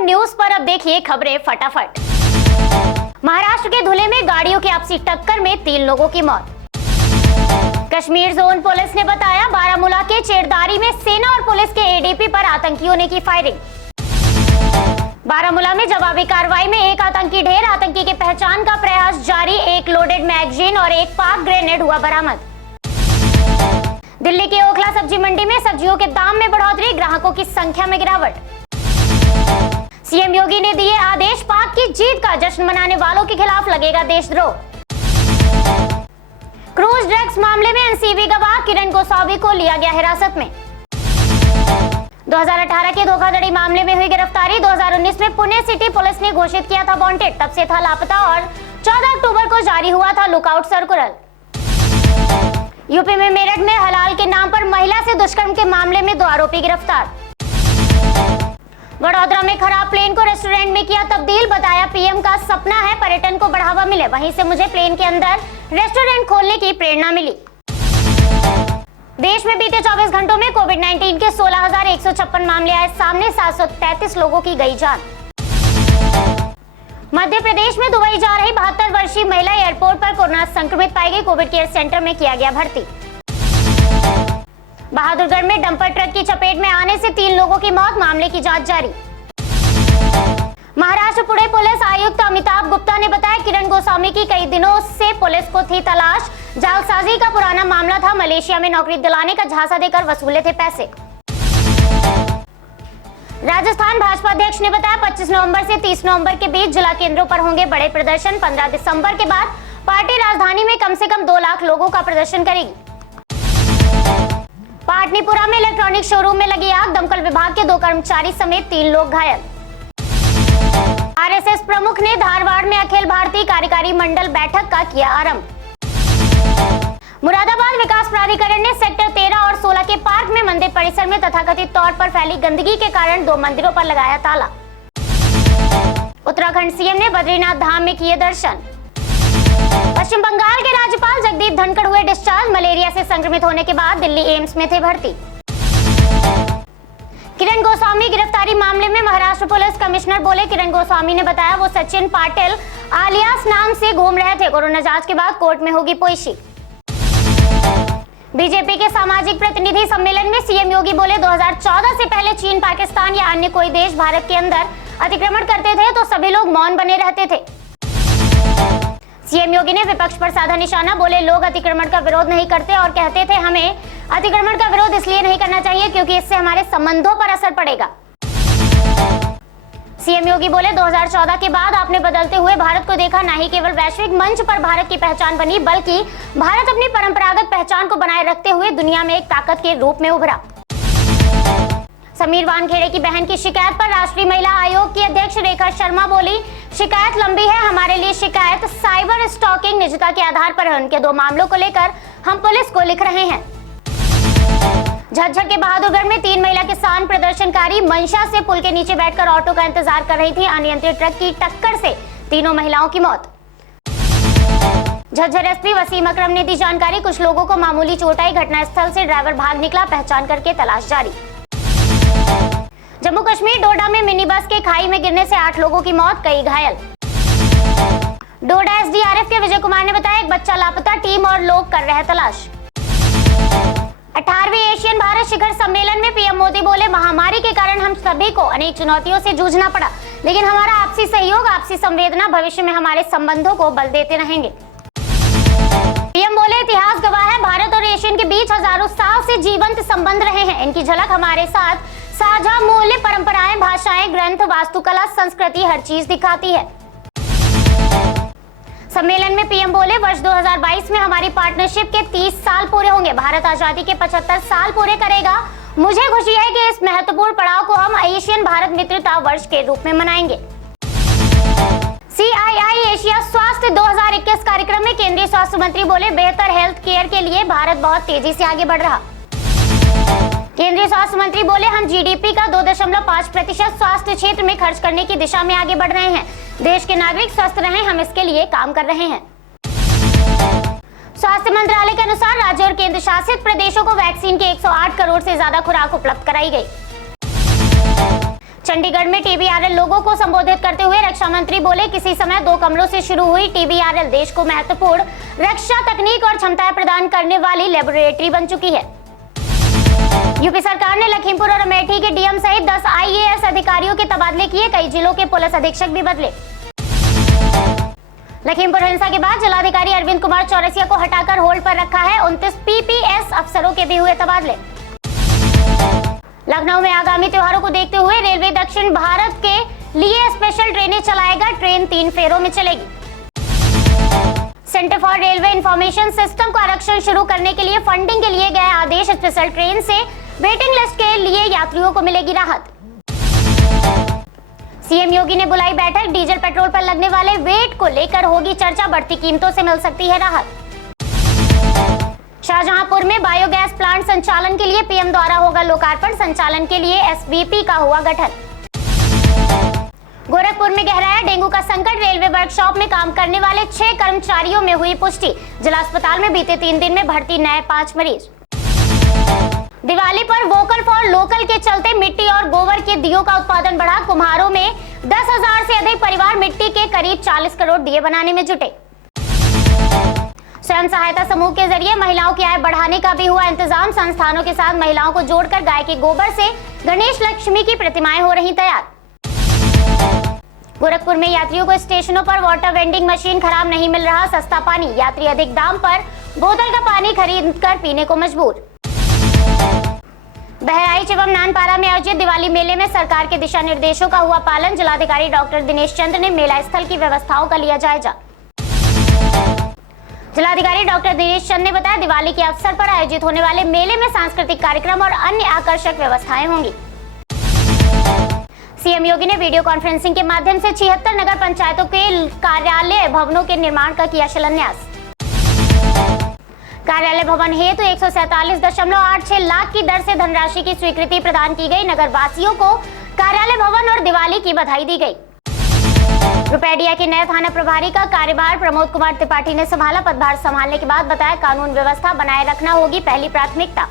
News पर अब देखिए खबरें फटाफट। महाराष्ट्र के धुले में गाड़ियों की आपसी टक्कर में 3 लोगों की मौत। कश्मीर जोन पुलिस ने बताया बारामूला के चेरदारी में सेना और पुलिस के एडीपी पर आतंकियों ने की फायरिंग। बारामूला में जवाबी कार्रवाई में एक आतंकी ढेर, आतंकी के पहचान का प्रयास जारी, एक लोडेड मैगजीन और एक पाक ग्रेनेड हुआ बरामद। दिल्ली के ओखला सब्जी मंडी में सब्जियों के दाम में बढ़ोतरी, ग्राहकों की संख्या में गिरावट। सीएम योगी ने दिए आदेश, पाक की जीत का जश्न मनाने वालों के खिलाफ लगेगा देशद्रोह। क्रूज ड्रग्स मामले में एनसीबी गवाह किरण गोस्वामी को लिया गया हिरासत में। 2018 के धोखाधड़ी मामले में हुई गिरफ्तारी, 2019 में पुणे सिटी पुलिस ने घोषित किया था वांटेड, तब से था लापता और 14 अक्टूबर को जारी हुआ था लुकआउट सर्कुलर। यूपी में मेरठ में हलाल के नाम पर महिला से दुष्कर्म के मामले में 2 आरोपी गिरफ्तार। वडोदरा में खराब प्लेन को रेस्टोरेंट में किया तब्दील, बताया पीएम का सपना है पर्यटन को बढ़ावा मिले, वहीं से मुझे प्लेन के अंदर रेस्टोरेंट खोलने की प्रेरणा मिली। देश में बीते 24 घंटों में कोविड-19 के 16,156 मामले आए सामने, 733 लोगों की गई जान। मध्य प्रदेश में दुबई जा रही 72 वर्षीय महिला एयरपोर्ट पर कोरोना संक्रमित पाई गई, कोविड केयर सेंटर में किया गया भर्ती। बहादुरगढ़ में डंपर ट्रक की चपेट में आने से 3 लोगों की मौत, मामले की जांच जारी। महाराष्ट्र पुणे पुलिस आयुक्त अमिताभ गुप्ता ने बताया किरण गोस्वामी की कई दिनों से पुलिस को थी तलाश, जालसाजी का पुराना मामला था, मलेशिया में नौकरी दिलाने का झांसा देकर वसूले थे पैसे। राजस्थान भाजपा अध्यक्ष ने बताया 25 नवंबर से 30 नवंबर के बीच जिला केंद्रों पर होंगे बड़े प्रदर्शन, 15 दिसंबर के बाद पार्टी राजधानी में कम से कम 2 लाख लोगों का प्रदर्शन करेगी। पाटनीपुरा में इलेक्ट्रॉनिक शोरूम में लगी आग, दमकल विभाग के 2 कर्मचारी समेत 3 लोग घायल। आरएसएस प्रमुख ने धारवाड़ में अखिल भारतीय कार्यकारी मंडल बैठक का किया आरंभ। मुरादाबाद विकास प्राधिकरण ने सेक्टर 13 और 16 के पार्क में मंदिर परिसर में तथाकथित तौर पर फैली गंदगी के कारण 2 मंदिरों पर लगाया ताला। उत्तराखंड सीएम ने बद्रीनाथ धाम में किए दर्शन। पश्चिम बंगाल के राज्यपाल जगदीप धनखड़ हुए डिस्चार्ज, मलेरिया से संक्रमित होने के बाद दिल्ली एम्स में थे भर्ती। किरण गोस्वामी गिरफ्तारी मामले में महाराष्ट्र पुलिस कमिश्नर बोले, किरण गोस्वामी ने बताया वो सचिन पाटिल आलियास नाम से घूम रहे थे, कोरोना जांच के बाद कोर्ट में होगी पोइशी। बीजेपी के सामाजिक प्रतिनिधि सम्मेलन में सीएम योगी बोले 2014 से पहले चीन, पाकिस्तान या अन्य कोई देश भारत के अंदर अतिक्रमण करते थे तो सभी लोग मौन बने रहते थे। सीएम योगी ने विपक्ष पर साधा निशाना, बोले लोग अतिक्रमण का विरोध नहीं करते और कहते थे हमें अतिक्रमण का विरोध इसलिए नहीं करना चाहिए क्योंकि इससे हमारे संबंधों पर असर पड़ेगा। सीएम योगी बोले 2014 के बाद आपने बदलते हुए भारत को देखा, ना ही केवल वैश्विक मंच पर भारत की पहचान बनी बल्कि भारत अपनी परंपरागत पहचान को बनाए रखते हुए दुनिया में एक ताकत के रूप में उभरा। समीर वानखेड़े की बहन की शिकायत पर राष्ट्रीय महिला आयोग की अध्यक्ष रेखा शर्मा बोली, शिकायत लंबी है, हमारे लिए शिकायत साइबर स्टॉकिंग निजता के आधार पर है, उनके 2 मामलों को लेकर हम पुलिस को लिख रहे हैं। झज्जर के बहादुरगढ़ में 3 महिला किसान प्रदर्शनकारी मंशा से पुल के नीचे बैठकर ऑटो का इंतजार कर रही थी, अनियंत्रित ट्रक की टक्कर से तीनों महिलाओं की मौत। झज्जर एसपी वसीम अकरम ने दी जानकारी, कुछ लोगों को मामूली चोट आई, घटनास्थल से ड्राइवर भाग निकला, पहचान करके तलाश जारी। जम्मू कश्मीर डोडा में मिनी बस के खाई में गिरने से 8 लोगों की मौत, कई घायल। डोडा एसडीआरएफ के विजय कुमार ने बताया एक बच्चा लापता, टीम और लोग कर रहे तलाश। 18वें एशियन भारत शिखर सम्मेलन में पीएम मोदी बोले, महामारी के कारण हम सभी को अनेक चुनौतियों से जूझना पड़ा, लेकिन हमारा आपसी सहयोग, आपसी संवेदना भविष्य में हमारे संबंधों को बल देते रहेंगे। पीएम बोले इतिहास गवाह है, भारत और एशियन के बीच हजारों साल से जीवंत संबंध रहे हैं, इनकी झलक हमारे साथ साझा मूल्य, परंपराएं, भाषाएं, ग्रंथ, वास्तुकला, संस्कृति हर चीज दिखाती है। सम्मेलन में पीएम बोले वर्ष 2022 में हमारी पार्टनरशिप के 30 साल पूरे होंगे, भारत आजादी के 75 साल पूरे करेगा। मुझे खुशी है कि इस महत्वपूर्ण पड़ाव को हम एशियन भारत मित्रता वर्ष के रूप में मनाएंगे। CII एशिया स्वास्थ्य 2021 कार्यक्रम में केंद्रीय स्वास्थ्य मंत्री बोले बेहतर हेल्थ केयर के लिए भारत बहुत तेजी से आगे बढ़ रहा। केंद्रीय स्वास्थ्य मंत्री बोले हम जीडीपी का 2.5% स्वास्थ्य क्षेत्र में खर्च करने की दिशा में आगे बढ़ रहे हैं, देश के नागरिक स्वस्थ रहें, हम इसके लिए काम कर रहे हैं। स्वास्थ्य मंत्रालय के अनुसार राज्य और केंद्र शासित प्रदेशों को वैक्सीन के 108 करोड़ से ज्यादा खुराक उपलब्ध कराई गई। चंडीगढ़ में TBRL लोगों को संबोधित करते हुए रक्षा मंत्री बोले, किसी समय 2 कमरों से शुरू हुई TBRL देश को महत्वपूर्ण रक्षा तकनीक और क्षमताएं प्रदान करने वाली लेबोरेटरी बन चुकी है। यूपी सरकार ने लखीमपुर और अमेठी के डीएम सहित 10 IAS अधिकारियों के तबादले किए, कई जिलों के पुलिस अधीक्षक भी बदले। लखीमपुर हिंसा के बाद जिलाधिकारी अरविंद कुमार चौरसिया को हटाकर होल्ड पर रखा है। 29 PPS अफसरों के भी हुए तबादले। लखनऊ में आगामी त्योहारों को देखते हुए रेलवे दक्षिण भारत के लिए स्पेशल ट्रेनें चलाएगा। ट्रेन 3 फेरों में चलेगी। Centre for railway information system को आरक्षण शुरू करने के लिए फंडिंग के लिए गए आदेश। स्पेशल ट्रेन से वेटिंग लिस्ट के लिए यात्रियों को मिलेगी राहत। सीएम योगी ने बुलाई बैठक, डीजल पेट्रोल पर लगने वाले वेट को लेकर होगी चर्चा, बढ़ती कीमतों से मिल सकती है राहत। शाहजहांपुर में बायोगैस प्लांट संचालन के लिए पीएम द्वारा होगा लोकार्पण, संचालन के लिए SVP का हुआ गठन। गोरखपुर में गहराया डेंगू का संकट, रेलवे वर्कशॉप में काम करने वाले 6 कर्मचारियों में हुई पुष्टि। जिला अस्पताल में बीते 3 दिन में भर्ती नए 5 मरीज। दिवाली पर वोकल फॉर लोकल के चलते मिट्टी और गोबर के दियों का उत्पादन बढ़ा। कुम्हारों में 10,000 से अधिक परिवार मिट्टी के करीब 40 करोड़ दिए बनाने में जुटे। स्वयं सहायता समूह के जरिए महिलाओं की आय बढ़ाने का भी हुआ इंतजाम। संस्थानों के साथ महिलाओं को जोड़कर गाय के गोबर से गणेश लक्ष्मी की प्रतिमाएं हो रही तैयार। गोरखपुर में यात्रियों को स्टेशनों पर वाटर वेंडिंग मशीन खराब नहीं मिल रहा सस्ता पानी, यात्री अधिक दाम पर बोतल का पानी खरीद कर पीने को मजबूर। बहराइच एवं नानपारा में आयोजित दिवाली मेले में सरकार के दिशा निर्देशों का हुआ पालन। जिलाधिकारी डॉक्टर दिनेश चंद्र ने मेला स्थल की व्यवस्थाओं का लिया जायजा। जिलाधिकारी डॉक्टर दिनेश चंद्र ने बताया, दिवाली के अवसर पर आयोजित होने वाले मेले में सांस्कृतिक कार्यक्रम और अन्य आकर्षक व्यवस्थाएं होंगी। सीएम योगी ने वीडियो कॉन्फ्रेंसिंग के माध्यम से 76 नगर पंचायतों के कार्यालय भवनों के निर्माण का किया शिलान्यास। कार्यालय भवन हेतु 147.86 लाख की दर से धनराशि की स्वीकृति प्रदान की गई। नगर वासियों को कार्यालय भवन और दिवाली की बधाई दी गई। रुपैडिया के नए थाना प्रभारी का कार्यभार प्रमोद कुमार त्रिपाठी ने संभाला। पदभार संभालने के बाद बताया, कानून व्यवस्था बनाए रखना होगी पहली प्राथमिकता।